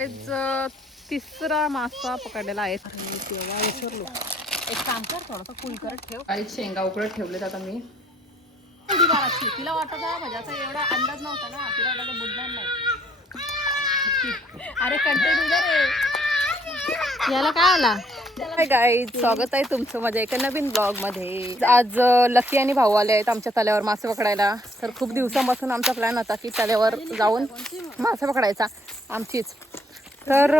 तिसरा मासा पकडलेला आहे. तेव्हा विसरलो. एक काम कर, थोडासा फुल करत ठेव. काही शेंगा उकडत ठेवलेत आता मी. थोडी बाराची तिला वाटत माझ्याचा एवढा अंदाज नव्हता ना, तिला वाटत बुडणार नाही. अरे कंटेंट उद्या रे, याला काय आला. हाय गाईज, स्वागत आहे तुमचं माझ्या एका नवीन ब्लॉग मध्ये. आज लकी आणि भाऊ आले आहेत आमच्या तल्यावर मासे पकडायला. तर खूप दिवसांपासून आमचा प्लॅन होता की तल्यावर जाऊन मासे पकडायचा आमचीच. तर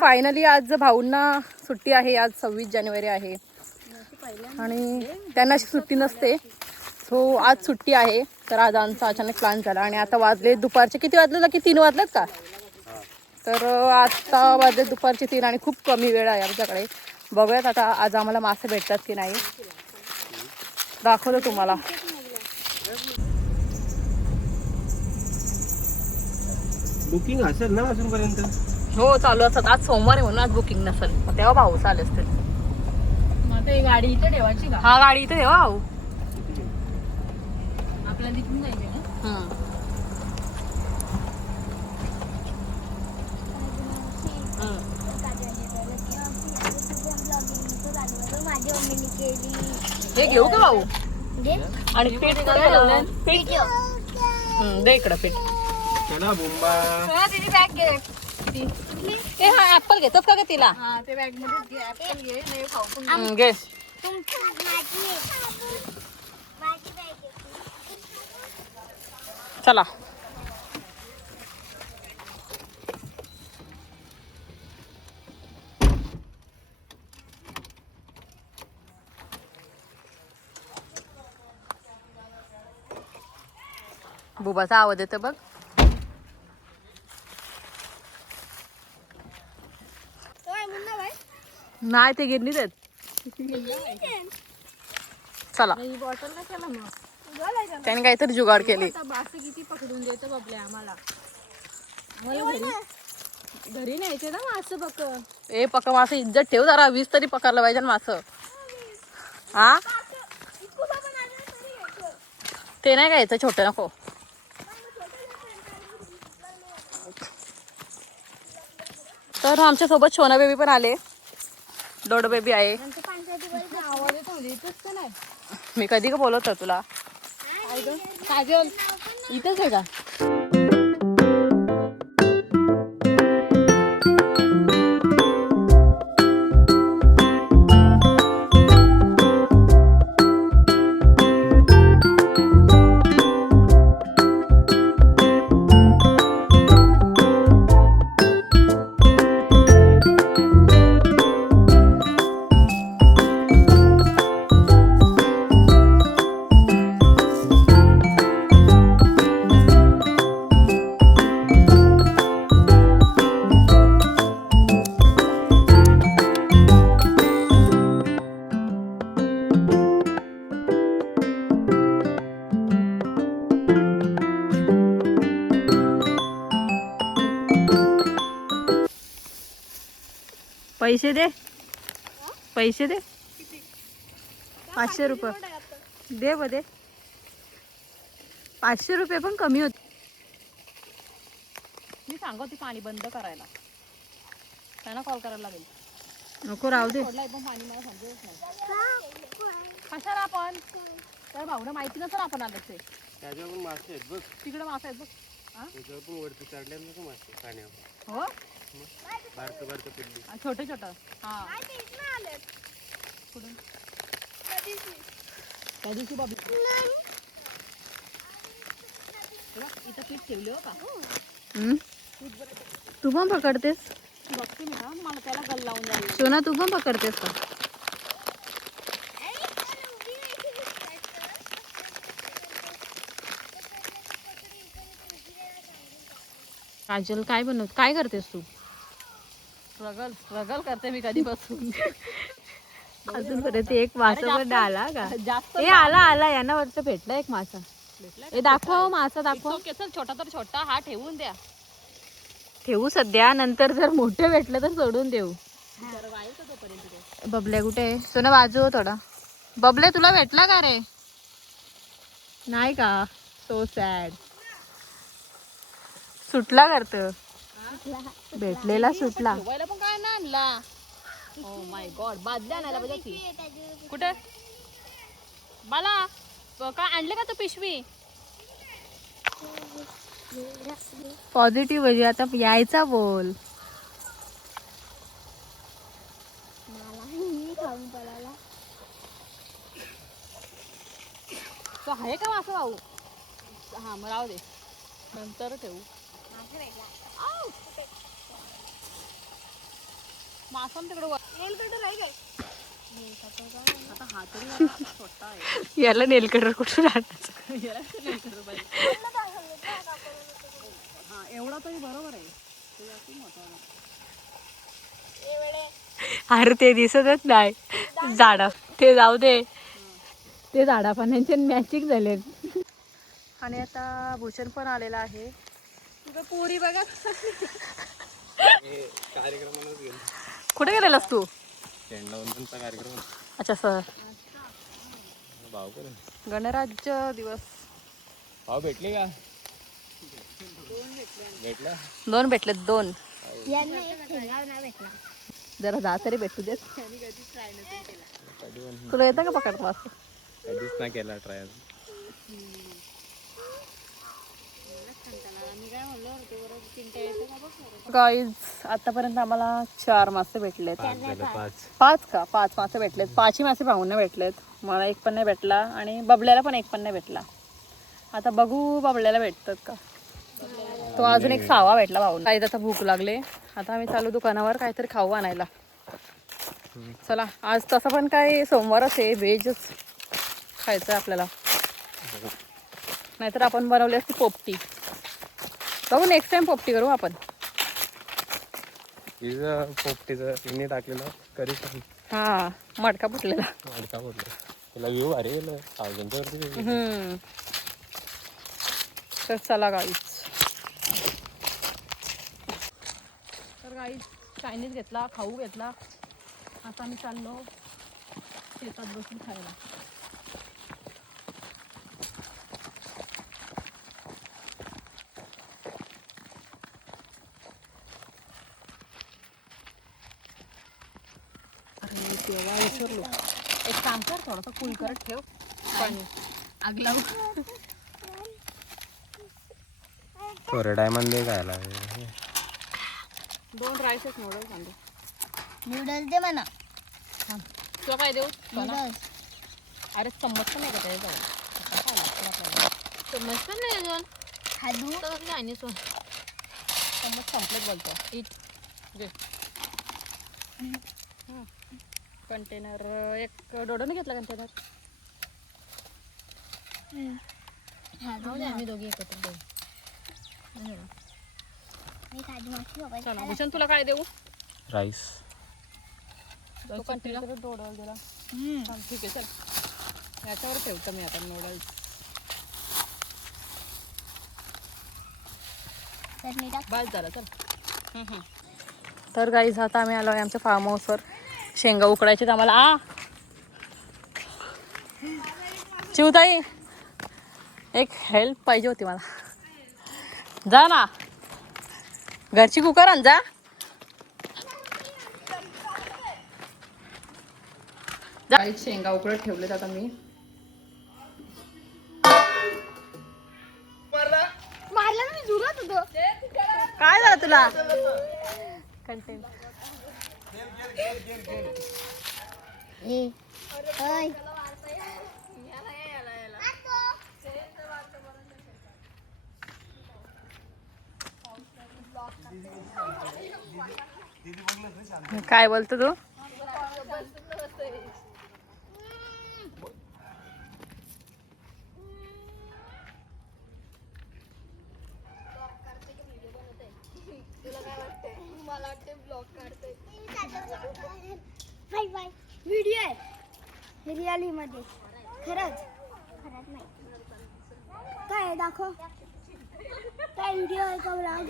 फायनली आज भाऊंना सुट्टी आहे. आज 26 जानेवारी आहे आणि त्यांना अशी सुट्टी नसते, सो आज सुट्टी आहे. तर आज आमचा अचानक प्लॅन झाला आणि आता वाजले दुपारचे किती वाजले की 3 वाजलेत का. तर आता वाजले दुपारचे 3 आणि खूप कमी वेळ आहे आमच्याकडे. बघूयात आता आज आम्हाला मासे भेटतात की नाही, दाखवतो तुम्हाला. बुकिंग असेल ना अजूनपर्यंत. हो चालू असतात. आज सोमवार आहे म्हणून आज बुकिंग नसेल, तेव्हा भाऊ चालू असतील. मग ते गाडी इथे ठेवायची का? हा गाडी इथे ठेवा भाऊ. आपल्याला तिथून जायचं ना. हे घेऊ का भाऊ. आणि पीठ पीठ दे इकडं पीठ. चला बुंबा. तिची बॅग घे. ते हा ऍपल घेतोस का ग तिला. हा ते बॅग मध्ये घे. ऍपल घे. नाही खाऊ पण घे. चला बुबाचा आवाज येतो बघ. नाही ते गिरणीत आहेत. चला बॉटल ना केला मग. त्याने काहीतरी जुगाड केली. बासे किती पकडून देतो बाबले आम्हाला. घरी न्यायचे ना मासे पक. ए पका मासे इज्जत ठेव जरा. 20 तरी पकडलं पाहिजे ना मासं. हा ते नाही घ्यायचं, छोटं नको. तर आमच्या सोबत शोना बेबी पण आले. डोड बेबी आहे. आवाज येतो इथेच नाही. मी कधी का बोलवतो तुला. काजल इथेच आहे का. पैसे दे. पैसे दे. 500 रुपये दे दे. 500 रुपये पण कमी होते. मी सांगते पाणी बंद करायला. त्यांना कॉल करायला लागेल. नको राहू दे. पाणी मला समजत नाही कशाला आपण. तर भाऊला माहिती नसेल आपण आलं ते. त्याच्यावर पण मासे आहेत बघ. तिकडे मासे आहेत बघ. त्याच्यावर पण वरती चढल्यावर नको मासे पाण्यावर. हो बारकं बारकं पिल्ली. छोटे छोटं. हा कुठून त्या दिवशी बाबी इथं पीठ ठेवले हो का. तू पण पकडतेस. बघते मी ना, मला त्याला गल लावून जाईल. सोना तू पण पकडतेस का. काजल काय बनवत काय करतेस तू. स्ट्रगल करते मी कधीपासून. अजूनपर्यंत एक मासा पण आला का. हे आला यांना वाटतं भेटला एक मासा. हे दाखव मासा दाखव. छोटा तर छोटा हा ठेवून द्या. ठेवू सध्या, नंतर जर मोठे भेटलं तर सोडून देऊ. बबल्या कुठे आहे. सोना बाजू हो थोडा. बबले तुला भेटला का रे. नाही का. So sad. सुटला करत. भेटलेला सुटला. ठेवायला पण काय नाही आणला. ओ माय गॉड, बादल्या आणायला पाहिजे ती. कुठे बाला काय आणले का तू पिशवी? पॉझिटिव्ह म्हणजे आता यायचा बोल. तो आहे का मासा भाऊ? हा मग राहू दे, नंतर ठेवू. मासा तिकडे आता हा तरी जरा छोटा आहे. याला नेल कटर कुठून आणायचं? हा एवढा तरी बरोबर आहे. तो जास्त मोठा आहे. अरे ते दिसतच नाही झाडा. ते जाऊ दे, ते झाडा पाण्याचे मॅचिंग झाले. आणि आता भूषण पण आलेला आहे. तुझं पोरी बघा. कार्यक्रमालाच गेलो. कुठे गेलेलास तू? झेंडावंदनचा कार्यक्रम. अच्छा सर, भाव पण गणराज्य दिवस. भाव भेटले का? भेटला. 2 भेटलेत 2. जरा जा तरी भेटू देत. तुला येतं का पकडतो असं? कधीच नाही केला ट्राय. गाईज आतापर्यंत आम्हाला 4 मासे भेटलेत. 5 5 मासे भेटलेत. 5ही मासे भाऊंना भेटलेत. मला एक पण नाही भेटला आणि बबल्याला पण एक पण नाही भेटला. आता बघू बबल्याला भेटतात का. तो अजून एक 6वा भेटला भाऊंना. काही आता भूक लागले. आता आम्ही चालू दुकानावर काहीतरी खाऊ आणायला. चला, आज तसं पण काय सोमवारच आहे, व्हेजच खायचं आहे आपल्याला. नाहीतर आपण बनवली असती पोपटी. बघू नेक्स्ट टाइम पोपटी करू आपण. पोपटीचं तिने टाकलेलं करी हा मडका फुटलेला. मडका बोललो त्याला व्ह्यू भारी गेलं 1000च्या वरती. तर चला गाईज. तर गाईज चायनीज घेतला, खाऊ घेतला. आता आम्ही चाललो शेतात बसून खायला. अरे तेव्हा विसरलो. एक काम कर, थोडासा फुल करत ठेव पाणी आग लावू. कोरडामध्ये खायला 2 राईसच नूडल्स आणले. नूडल्स दे म्हणा. तुला काय देऊ? अरे चम्मच पण नाही का त्याच्या चम्मच पण नाही अजून. चम्मच संपलेत बोलतो. कंटेनर एक डोडोने घेतला कंटेनर. आम्ही दोघी एकत्र देऊ. चला भूषण तुला काय देऊ? राईस. तो कंटेनर डोडल दिला. ठीक आहे चल, याच्यावर ठेवतो मी आता नूडल्स. बस झालं चल. तर गाईज आता आम्ही आलो आहे आमच्या फार्म हाऊसवर. शेंगा उकडायचे आम्हाला. चिवताई एक हेल्प पाहिजे होती मला. जा ना घरची कुकर आण जा. शेंगा उकडत ठेवलेत आता मी. काय झालं तुला? कंटेंट काय बोलतो तू? व्हिडिओ आहे रिअली मध्ये. खरंच नाही काय दाखव. काय व्हिडिओ आहे का ब्लॉग?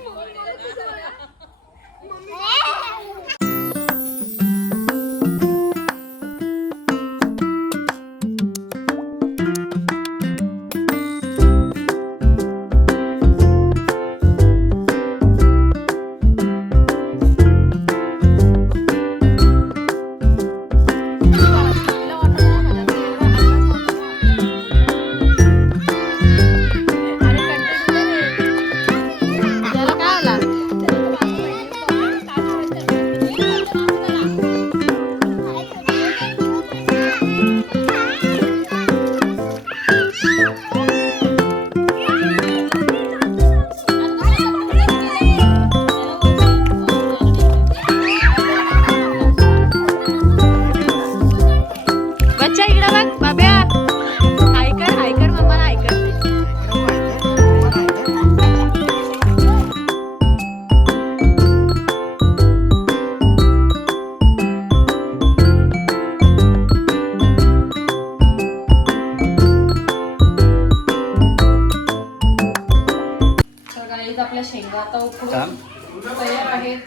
थांब. तयार आहेत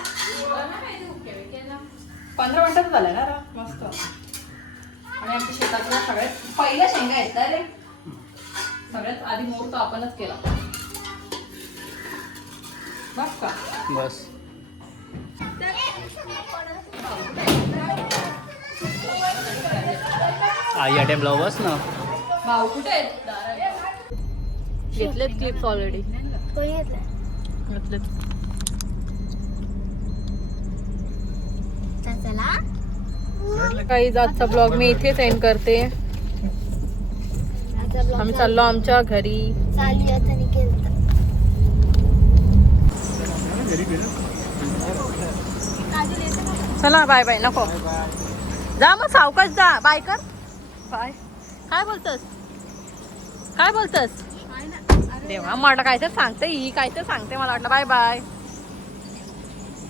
15 मिनिटात झालं ना रा, मस्त. आणि आमच्या शेतातल्या सगळ्यात पहिल्या शेंगा आहेत ना रे, सगळ्यात आधी मुहूर्त आपणच केला बस का. बस. आई या टाइमला बस ना. भाऊ कुठे आहेत? घेतलेत क्लिप्स ऑलरेडी. घेतलेत. काही आजचा ब्लॉग मी इथेच एंड करते. आम्ही चाललो आमच्या घरी. चला बाय बाय. नको जा मग, सावकाश जा. बाय कर. बाय. काय बोलतस? काय बोलतस? देवा मला काय तर सांगते, ही काय तर सांगते. मला वाटलं बाय बाय.